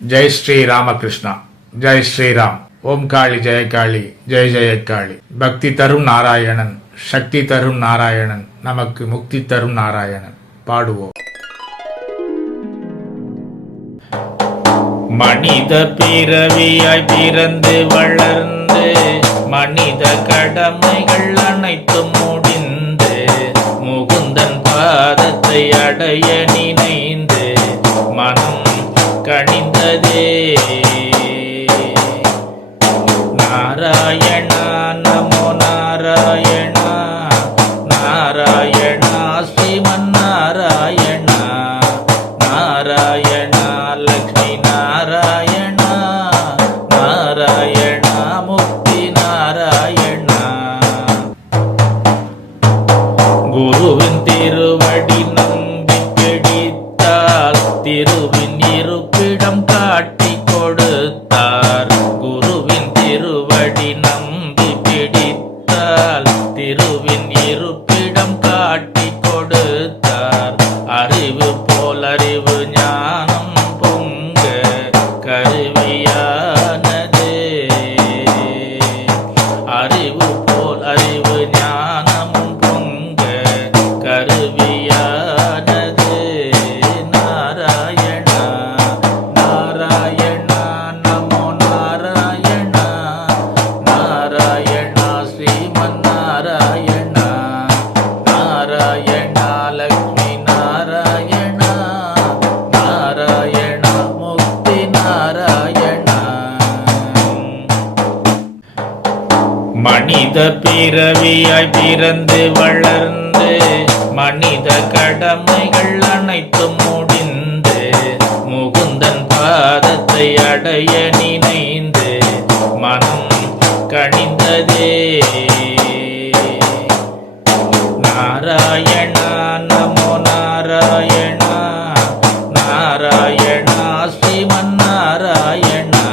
ஜெய் ஸ்ரீ ராமகிருஷ்ணா. ஜெய் ஸ்ரீராம். ஓம் காளி ஜெய காளி ஜெய ஜெய காளி. பக்தி தரும் நாராயணன், சக்தி தரும் நாராயணன், நமக்கு முக்தி தரும் நாராயணன். பாடுவோம். மனித பிறவியாய் பிறந்து வளர்ந்து மனித கடமைகள் அனைத்தும் முடிந்து முகுந்தன் பாதத்தை அடைய நினைந்து மனம் கணிந்ததே. நாராயணா நமோ நாராயணா, நாராயணா ஸ்ரீமன் நாராயணா, நாராயணா லக்ஷ்மி நாராயணா, நாராயணா முக்தி நாராயணா. குருவின் திருவடி நம்பி பிடித்தால் திருவின் இருப்பிடம் காட்டி கொடுத்தார். குருவின் திருவடி நம்பி பிடித்தால் திருவின் இருப்பிடம் காட்டி கொடுத்தார். அறிவு போல் அறிவு ஞானம் பொங்க கருவியானதே. அறிவு போல் அறிவு ஞானம் பொங்க கருவியானதே. நாராயணா நாராயணா நமோ நாராயணா, நாராயணா ஸ்ரீமன் நாராயணா, நாராயணா லக்ஷ்மி நாராயணா, நாராயணா முக்தி நாராயணா. மனித பிறவியாய் பிறந்து வளர்ந்து மனித கடமைகள் அனைத்தும் முடிந்து முகுந்தன் பாதத்தை அடைய நினைந்து மனம் கணிந்ததே. நாராயணா நமோ நாராயணா, நாராயணா ஸ்ரீமன் நாராயணா,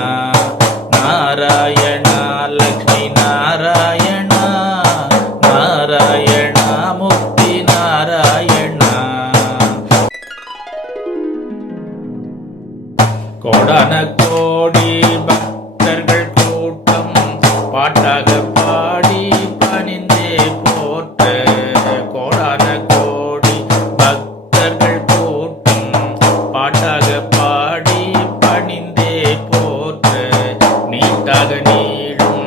நாராயணா லக்ஷ்மி நாராயணா, நாராயணா முக்தி நாராயணா. கோடான கோடி பக்தர்கள் கூட்டம் பாட்டாக பாடி பணிந்தே போற்ற. கோடான கோடி பக்தர்கள் கூட்டம் பாட்டாக பாடி பணிந்தே போற்ற. நீட்டாக நீளும்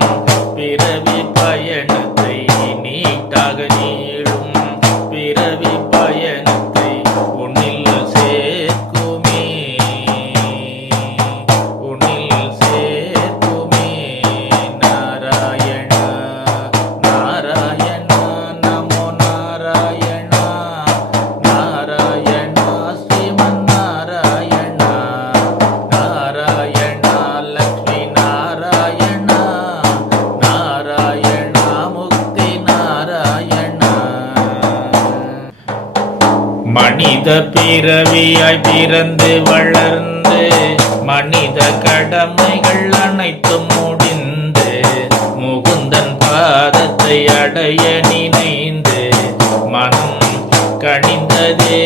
பிறவி பயணத்தை, நீட்டாக நீளும் பிறவி பயணத்தை உன்னில் சேர்க்குமே, உன்னில் சேர்க்குமே. நாராயணா நாராயணா நமோ நாராயணா, நாராயணா ஸ்ரீமன் நாராயணா, நாராயணா லக்ஷ்மி நாராயணா, நாராயணா முக்தி நாராயணா. மனித பிறவியாய் பிறந்து வளர்ந்து மனித கடமைகள் அனைத்தும் முடிந்து முகுந்தன் பாதத்தை அடைய நினைந்து மனம் கணிந்ததே.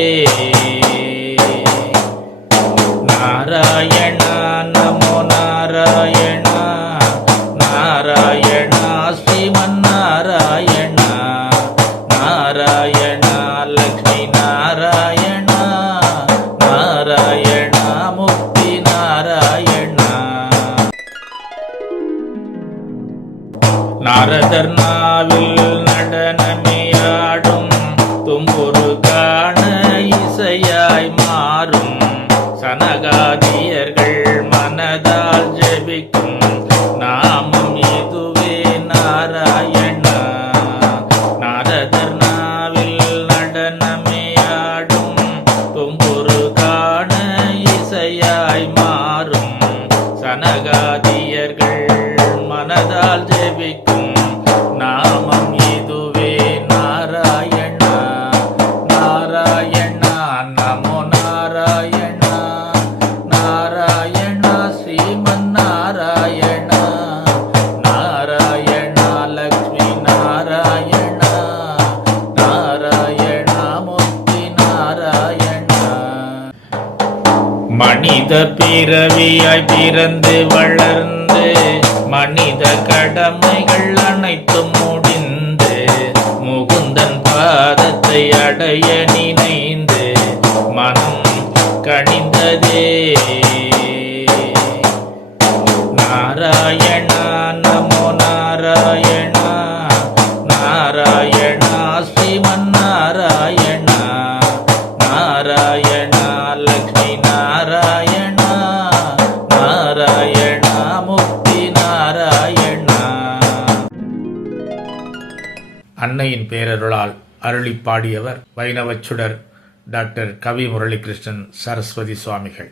நாராயணா நமோ நாராயணா, நாராயணா ஸ்ரீமன் நாராயணா, நாராயணா லக்ஷ்மி நாராயணா, நாராயணா முக்தி நாராயணா. நாரதர் நாவில் நடனமையாடும் தும்புரு காண இசையாய் மாறும். சனகாதியர்கள் மனதால் ஜெபிக்கும் நாமம் இதுவே நாராயணா. நாரதர் நாவில் நடனமையாடும் தும்புரு காண இசையாய் மாறும். சனகாதியர்கள் மனதால் ஜெபிக்கும் நாமம் இதுவே நாராயணா. நாராயணா நமோ நாராயணா, நாராயணா ஸ்ரீமன் நாராயணா, நாராயணா லக்ஷ்மி நாராயணா, நாராயணா முக்தி நாராயணா. மனித பிறவி மனிதனாய் பிறந்து வளர்ந்து மனித கடமைகள் அனைத்தும் முடிந்து முகுந்தன் பாதத்தை அடைய நினைந்து மனம் கனிந்ததே. நாராயணா நமோ நாராயணா, நாராயணா ஸ்ரீமன் நாராயணா, நாராயணா லக்ஷ்மி நாராயணா, நாராயணா முக்தி நாராயணா. அன்னையின் பேரருளால் அருளி பாடியவர் வைணவச் சுடர் டாக்டர் கவி முரளிகிருஷ்ணன் சரஸ்வதி சுவாமிகள்.